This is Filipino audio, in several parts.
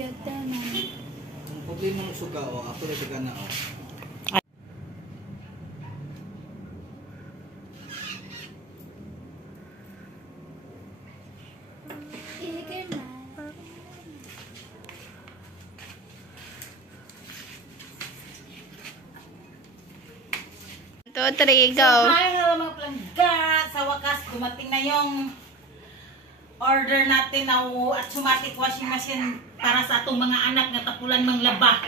Cute naman. Ang problema ng suga, ako rin suga na, Two, three, go. So, hi mga palangga! Sa wakas, dumating na yung order natin na automatic washing machine para sa atong mga anak nga tapulan mang laba.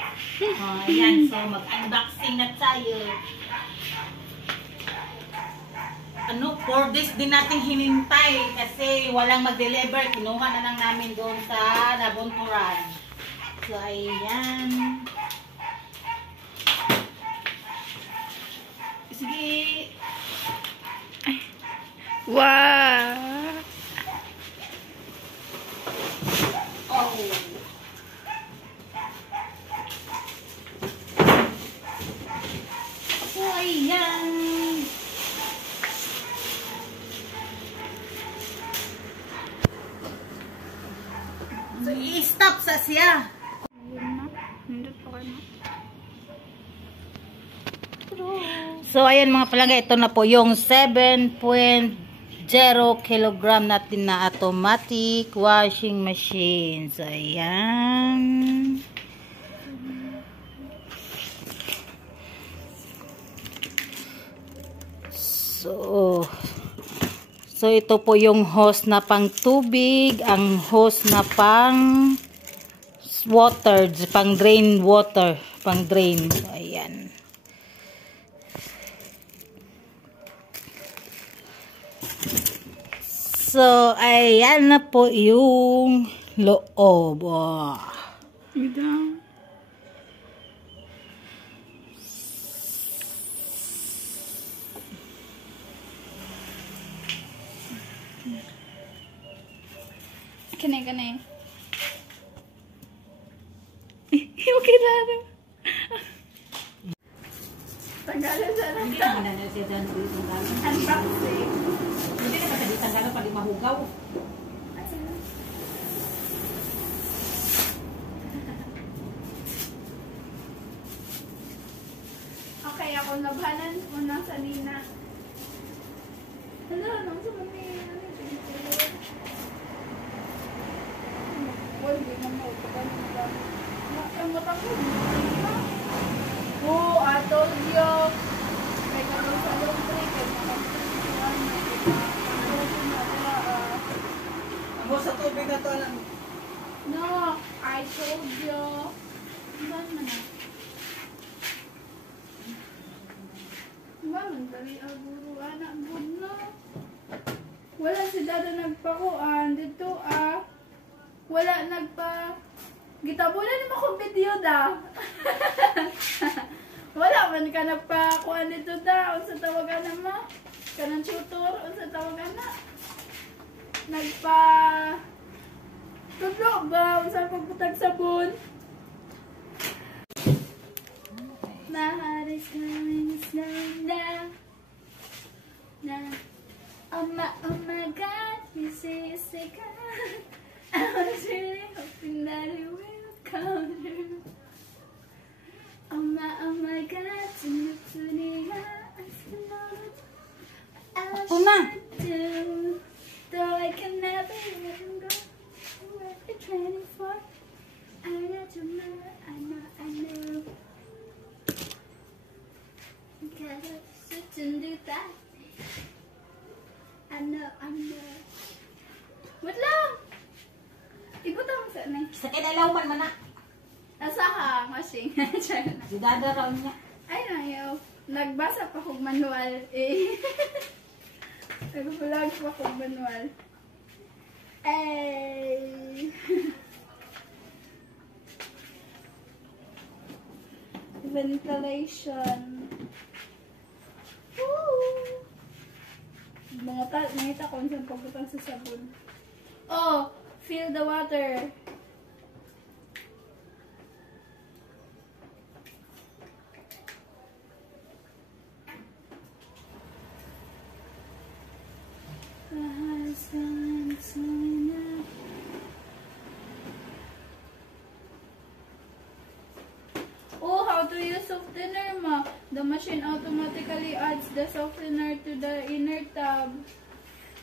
Ayan, so mag-unboxing na tayo. 4 days din natin hinintay kasi walang mag-deliver. Kinuha na lang namin doon sa Nabunturan. So, ayan. Sige. Wow. Oh. So, ayan. So, i-stop sa siya. So, ayan mga palangga, ito na po yung 7.0 kilogram natin na automatic washing machine. So, ayan. So, ito po yung hose na pang tubig, ang hose na pang water, pang drain water, pang drain. So, ayan. So, ayan na po yung loob. Oh. Kanay. Okay na. Tanggalin siya na. Hindi naman na siya dyan. Unboxing. Hindi naman siya ditanggalan pali mahugaw. Okay, ako labanan muna sa Nina. Hello, nang sa mami. Hindi mo maupagan. Ang matang mo. Oh, I told you. May karoon sa laundry. Amo sa tubig na to lang. No, I told you. Saan man na? Maman, dali aguro. Anak, good na. Wala si Dada nagpakuan. Dito wala nagpa... Gitabunan naman akong video da. Wala man ka nagpakuan dito da. Unsa tawagan na mo? Kanang tutor. Unsa tawagan na? Nagpa... Tudlo ba? Unsa pagputag sabon? My heart is going slowing down. Oh my God, you say God. I was really hoping that it will come true. Oh my God, tuniya, I should do. Though I can never let him go. We're training for. I know. Gotta sit and do that. I know. Wait lang! Ibutang mo sa nai. Sa kinalaw man na. Asaha, machine. Si Dada raw niya. Ay, nayo. Nagbasa pa kong manual. Nagbulag pa kong manual. Ventilation. Woo! Nakita ko saan pagbutang sa sabon. Oh! Fill the water. softener ma. The machine automatically adds the softener to the inner tab.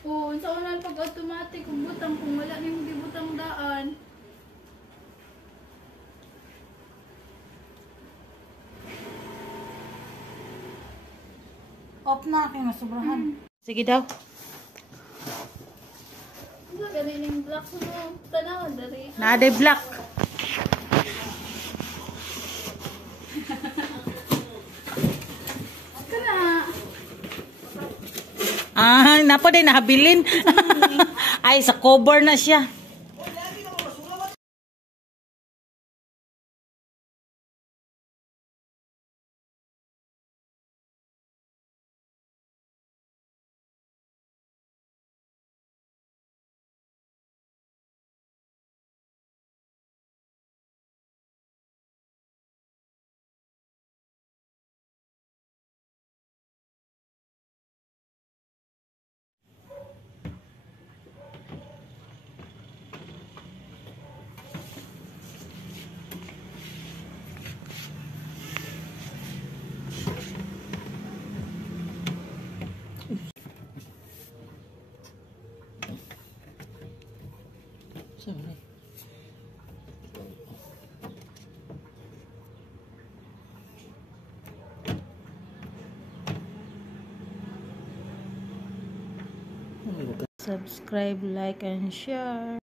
O, unsa unan pag automatic kung butang kung wala nimo gibutang daan. Off na kay masubrahan. Sige daw. Ano ganin yung black mo? Tanaw dari. Naaday black. Kana. Ah, napo day nahabilin. Ay, sa cover na siya. Sorry. Subscribe, like, and share.